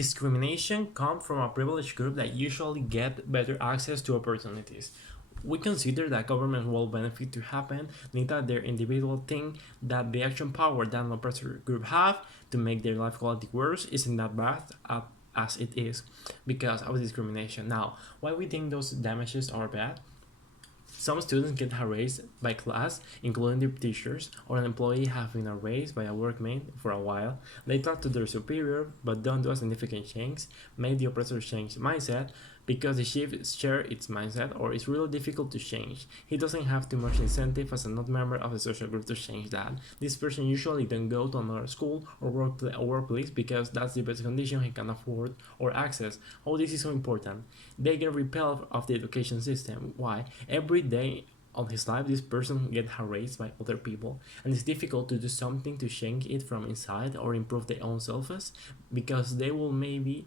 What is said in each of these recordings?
Discrimination comes from a privileged group that usually get better access to opportunities. We consider that government will benefit to happen, neither their individual think that the action power that an oppressor group have to make their life quality worse isn't that bad as it is because of discrimination. Now, why we think those damages are bad? Some students get harassed by class, including their teachers, or an employee have been harassed by a workmate for a while. They talk to their superior, but don't do a significant change, make the oppressor change mindset, because the chief share its mindset, or it's really difficult to change. He doesn't have too much incentive as a not member of the social group to change that. This person usually don't go to another school or workplace because that's the best condition he can afford or access. Oh, this is so important. They get repelled of the education system. Why? Every day of his life, this person gets harassed by other people, and it's difficult to do something to change it from inside or improve their own selves because they will maybe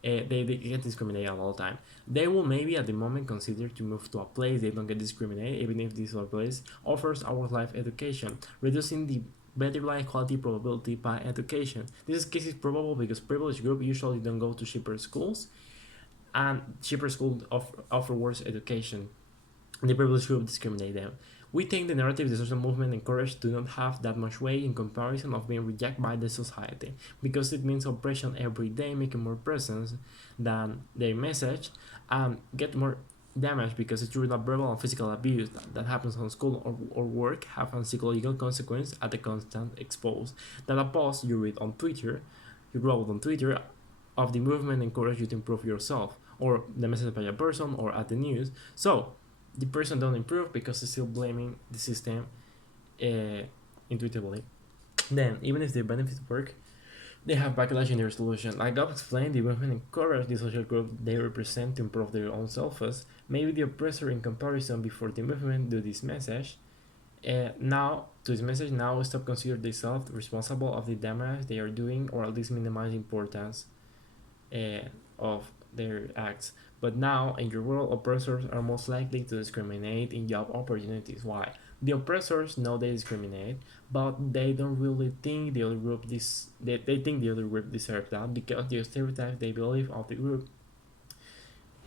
they get discriminated all the time. They will maybe at the moment consider to move to a place they don't get discriminated, even if this place offers our life education, reducing the better life quality probability by education. This case is probable because privileged groups usually don't go to cheaper schools, and cheaper schools offer worse education. The privileged group discriminate them. We think the narrative the social movement encouraged do not have that much weight in comparison of being rejected by the society, because it means oppression every day, making more presence than their message, and get more damage because it's true that verbal and physical abuse that happens on school or work have a psychological consequence at the constant exposed. That a post you read on Twitter, you wrote on Twitter, of the movement encourage you to improve yourself, or the message by a person or at the news. So the person don't improve because they're still blaming the system intuitively. Then, even if the benefits work, they have backlash in their solution. Like I've explained, the movement encourage the social group they represent to improve their own selves. Maybe the oppressor in comparison before the movement do this message. Now, to this message, now stop consider themselves responsible of the damage they are doing, or at least minimize the importance of their acts. But now, in your world, oppressors are most likely to discriminate in job opportunities. Why? The oppressors know they discriminate, but they don't really think the other group they think the other group deserves that because the stereotype they believe of the group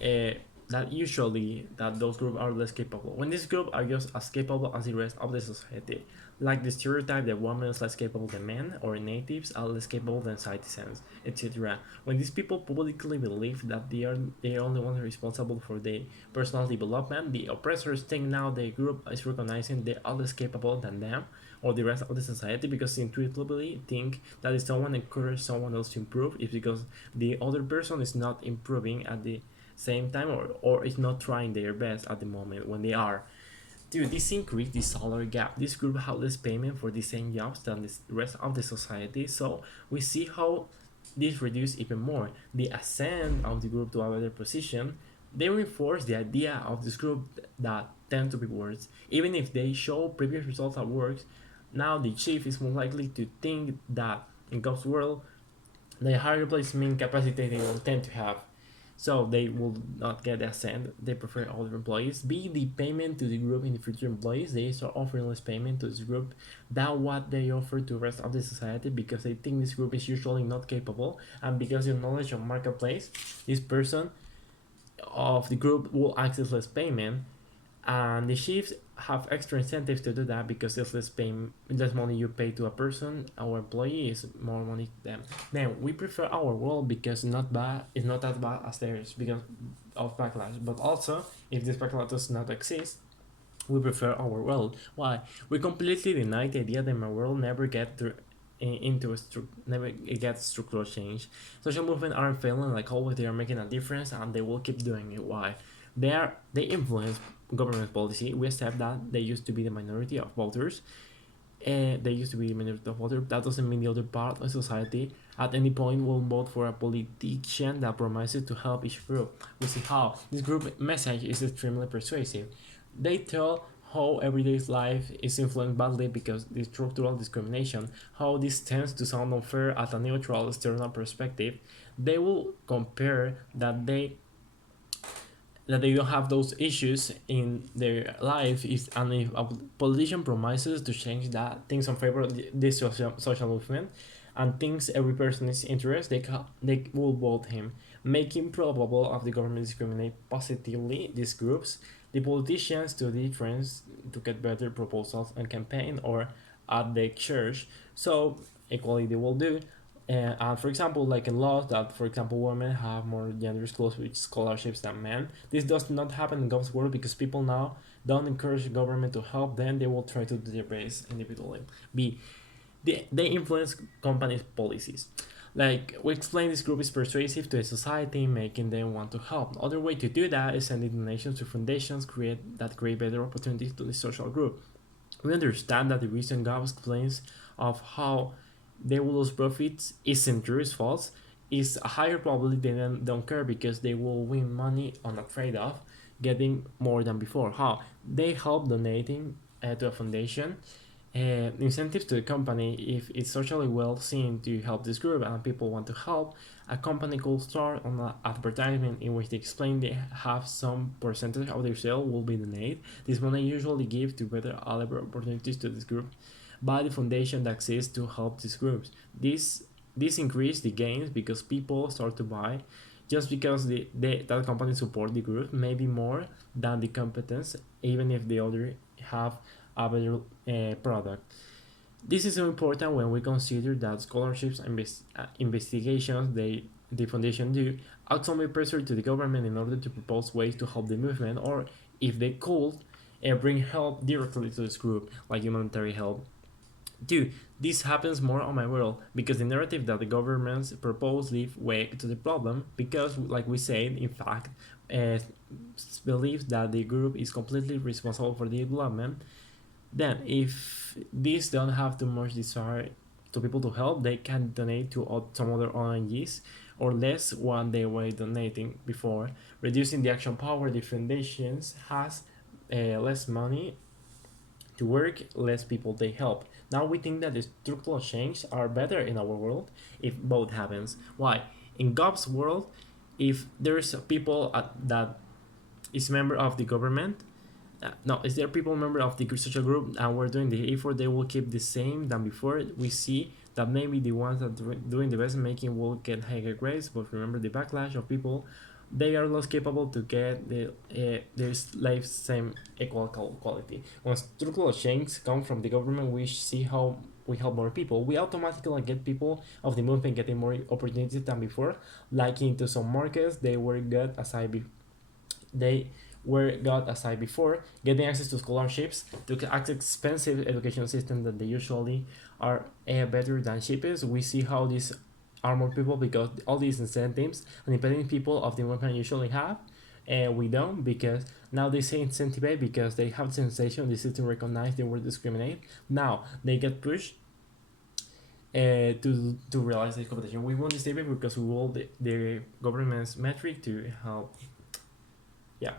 that usually that those groups are less capable. When these groups are just as capable as the rest of the society, like the stereotype that women is less capable than men or natives are less capable than citizens, etc. When these people publicly believe that they are the only ones responsible for their personal development, the oppressors think now the group is recognizing they are less capable than them or the rest of the society because they intuitively think that if someone encourages someone else to improve, it's because the other person is not improving at the same time or is not trying their best at the moment when they are. Dude, this increased the salary gap. This group have less payment for the same jobs than the rest of the society, so we see how this reduced even more. The ascent of the group to a better position, they reinforce the idea of this group that tend to be worse. Even if they show previous results at work, now the chief is more likely to think that in God's world, the higher placement capacity they will tend to have, so they will not get ascent. They prefer other employees. Be the payment to the group in the future employees. They start offering less payment to this group than what they offer to the rest of the society because they think this group is usually not capable, and because of knowledge of marketplace, this person of the group will access less payment, and the chiefs have extra incentives to do that because there's less money you pay to a person. Our employee is more money to them. Then we prefer our world because it's not as bad as theirs because of backlash. But also, if this backlash does not exist, we prefer our world. Why? We completely deny the idea that my world never never gets structural change. Social movements aren't failing like always. They are making a difference, and they will keep doing it. Why? They influence government policy. We accept that they used to be the minority of voters, and they used to be the minority of voters. That doesn't mean the other part of society at any point will vote for a politician that promises to help each group. We see how this group message is extremely persuasive. They tell how everyday life is influenced badly because the structural discrimination, how this tends to sound unfair at a neutral external perspective. They will compare that they don't have those issues in their life is, and if a politician promises to change that things in favor of this social movement, and thinks every person is interested, they will vote him, making probable of the government discriminate positively these groups. The politicians to difference to get better proposals and campaign or at the church. So equally they will do. And for example, like in laws that, for example, women have more gender exclusive scholarships than men. This does not happen in God's world because people now don't encourage the government to help them. They will try to do their best individually. B, they influence companies' policies. Like we explained, this group is persuasive to a society, making them want to help. Other way to do that is sending donations to foundations create better opportunities to the social group. We understand that the reason God explains of how they will lose profits isn't true, it's false. Is a higher probability they don't care because they will win money on a trade-off, getting more than before. How they help donating to a foundation, incentives to the company. If it's socially well seen to help this group and people want to help, a company could start on an advertisement in which they explain they have some percentage of their sale will be donated. This money usually give to better other opportunities to this group by the foundation that exists to help these groups. This increase the gains because people start to buy just because that company support the group maybe more than the competence, even if the other have a better product. This is so important when we consider that scholarships and investigations the foundation do act some pressure to the government in order to propose ways to help the movement, or if they could, bring help directly to this group, like humanitarian help. Two, this happens more on my world because the narrative that the governments propose leave way to the problem because, like we said, in fact, uh, believes that the group is completely responsible for the development. Then, if these don't have too much desire to people to help, they can donate to some other ONGs or less one they were donating before, reducing the action power the foundations has, less money to work, less people they help. Now we think that the structural change are better in our world if both happens. Why? In God's world, if there's people that is member of the government, no, is there people member of the social group and we're doing the effort, they will keep the same than before. We see that maybe the ones that doing the best making will get higher grades, but remember the backlash of people, they are less capable to get their life same equal quality. When structural change come from the government, we see how we help more people. We automatically get people of the movement getting more opportunities than before. Like into some markets, they were got aside before, getting access to scholarships to access expensive education system that they usually are better than cheapest. We see how these are more people because all these incentives and independent people of the movement usually have, and we don't because now they say incentivate because they have the sensation the system recognize they were discriminated. Now they get pushed to realize the competition. We want this table because we want the government's metric to help. Yeah.